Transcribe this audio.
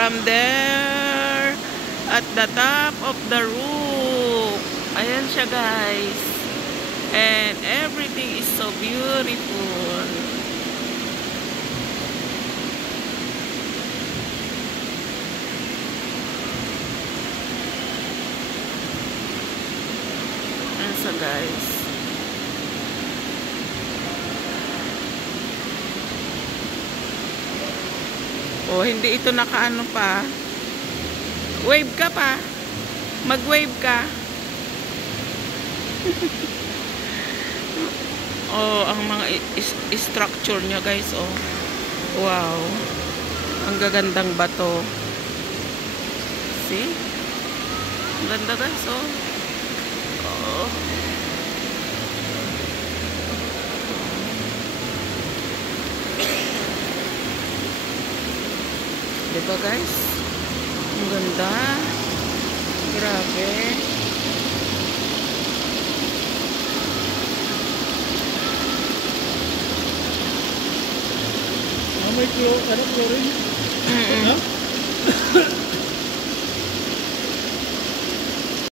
from there at the top of the roof. Ayan siya, guys. And everything is so beautiful. Ayan siya, guys. Oh, hindi ito nakaano pa. Wave ka pa. Mag-wave ka. Oh, ang mga structure niya, guys. Oh. Wow. Ang gagandang bato. See? Ang ganda, guys. Oh. Oh. Diba, guys? Ang ganda. Grabe. May chlorine?